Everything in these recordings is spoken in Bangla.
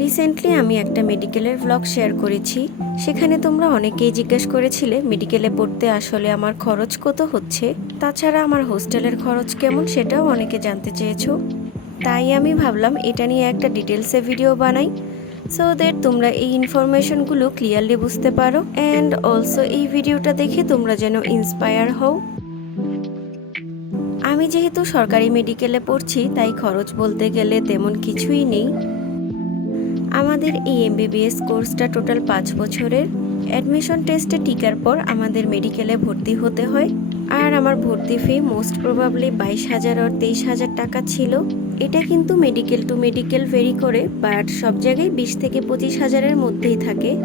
রিসেন্টলি আমি একটা মেডিকেলের ব্লগ শেয়ার করেছি। সেখানে তোমরা অনেকেই জিজ্ঞেস করেছিলে মেডিকেলে পড়তে আসলে আমার খরচ কত হচ্ছে? তাছাড়া আমার হোস্টেলের খরচ কেমন সেটাও অনেকে জানতে চেয়েছো। তাই আমি ভাবলাম, এটা নিয়ে একটা ডিটেলসে ভিডিও বানাই। সো দ্যাট তোমরা এই ইনফরমেশনগুলো ক্লিয়ারলি বুঝতে পারো। অ্যান্ড অলসো এই ভিডিওটা দেখে তোমরা যেন ইন্সপায়ার হও। আমি যেহেতু সরকারি মেডিকেলে পড়ছি, তাই খরচ বলতে গেলে তেমন কিছুই নেই। আমাদের এই এমবিবিএস কোর্সটা টোটাল পাঁচ বছরের। অ্যাডমিশন টেস্টে টিকার পর আমাদের মেডিকেলে ভর্তি হতে হয়। আর আমার ভর্তি ফি মোস্ট প্রবাবলি বাইশ হাজার আর তেইশ হাজার টাকা ছিল। এটা কিন্তু মেডিকেল টু মেডিকেল ভেরি করে বাট সব জায়গায় বিশ থেকে পঁচিশ হাজারের মধ্যেই থাকে।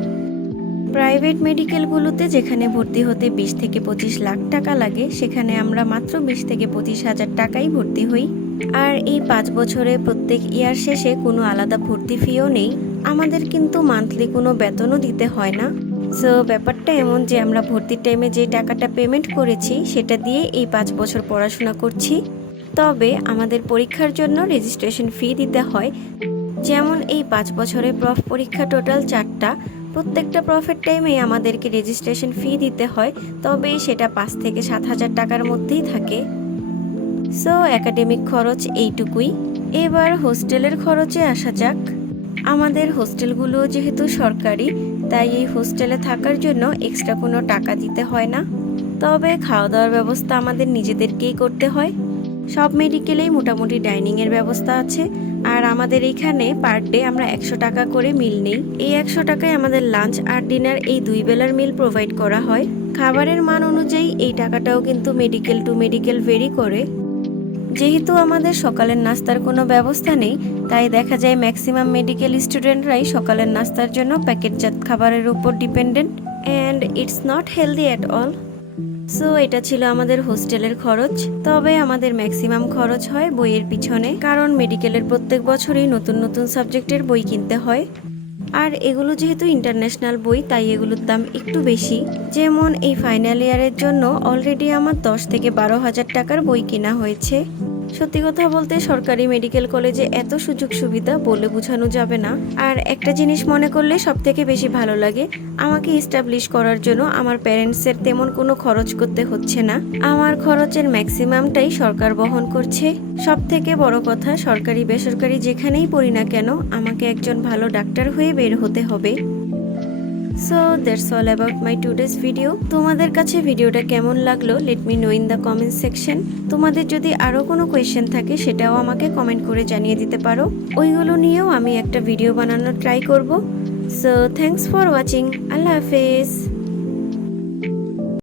প্রাইভেট মেডিকেলগুলোতে যেখানে ভর্তি হতে বিশ থেকে পঁচিশ লাখ টাকা লাগে, সেখানে আমরা মাত্র বিশ থেকে পঁচিশ হাজার টাকাই ভর্তি হই। আর এই পাঁচ বছরে প্রত্যেক ইয়ার শেষে কোনো আলাদা ভর্তি ফিও নেই। আমাদের কিন্তু মান্থলি কোনো বেতনও দিতে হয় না। সো ব্যাপারটা এমন যে আমরা ভর্তির টাইমে যে টাকাটা পেমেন্ট করেছি, সেটা দিয়ে এই পাঁচ বছর পড়াশোনা করছি। তবে আমাদের পরীক্ষার জন্য রেজিস্ট্রেশন ফি দিতে হয়। যেমন এই পাঁচ বছরে প্রফ পরীক্ষা টোটাল চারটা। প্রত্যেকটা প্রফের টাইমে আমাদেরকে রেজিস্ট্রেশন ফি দিতে হয়। তবে সেটা পাঁচ থেকে সাত হাজার টাকার মধ্যেই থাকে। সো একাডেমিক খরচ এইটুকুই। এবার হোস্টেলের খরচে আসা যাক। আমাদের হোস্টেলগুলো যেহেতু সরকারি, তাই এই হোস্টেলে থাকার জন্য এক্সট্রা কোনো টাকা দিতে হয় না। তবে খাওয়া দাওয়ার ব্যবস্থা আমাদের নিজেদেরকেই করতে হয়। সব মেডিকেলেই মোটামুটি ডাইনিংয়ের ব্যবস্থা আছে। আর আমাদের এইখানে পার ডে আমরা একশো টাকা করে মিল নেই। এই একশো টাকায় আমাদের লাঞ্চ আর ডিনার এই দুই বেলার মিল প্রোভাইড করা হয়। খাবারের মান অনুযায়ী এই টাকাটাও কিন্তু মেডিকেল টু মেডিকেল ভেরি করে। যেহেতু আমাদের সকালের নাস্তার কোনো ব্যবস্থা নেই, তাই দেখা যায় ম্যাক্সিমাম মেডিকেল স্টুডেন্টরাই সকালের নাস্তার জন্য প্যাকেটজাত খাবারের উপর dependent and it's not healthy at all so এটা ছিল আমাদের হোস্টেলের খরচ। তবে আমাদের ম্যাক্সিমাম খরচ হয় বইয়ের পিছনে, কারণ মেডিকেলের প্রত্যেক বছরই নতুন নতুন সাবজেক্টের বই কিনতে হয়। আর এগুলো যেহেতু ইন্টারন্যাশনাল বই, তাই এগুলোর দাম একটু বেশি। যেমন এই ফাইনাল ইয়ারের জন্য অলরেডি আমার দশ থেকে বারো হাজার টাকার বই কেনা হয়েছে। সত্যি কথা বলতে সরকারি মেডিকেল কলেজে এত সুযোগ সুবিধা বলে বোঝানো যাবে না। আর একটা জিনিস মনে করলে সব থেকে বেশি ভালো লাগে, আমাকে ইস্টাবলিশ করার জন্য আমার প্যারেন্টসের তেমন কোনো খরচ করতে হচ্ছে না। আমার খরচের ম্যাক্সিমামটাই সরকার বহন করছে। সব থেকে বড় কথা সরকারি বেসরকারি যেখানেই পড়ি না কেন, আমাকে একজন ভালো ডাক্তার হয়ে বের হতে হবে। So that's all about my today's video তোমাদের কাছে ভিডিওটা কেমন লাগল let me know in the comment section তোমাদের যদি আরও কোনো কোয়েশ্চেন থাকে, সেটাও আমাকে কমেন্ট করে জানিয়ে দিতে পারো। ওইগুলো নিয়েও আমি একটা ভিডিও বানানোর ট্রাই করব। সো থ্যাঙ্কস ফর ওয়াচিং আল্লাহ হাফেজ।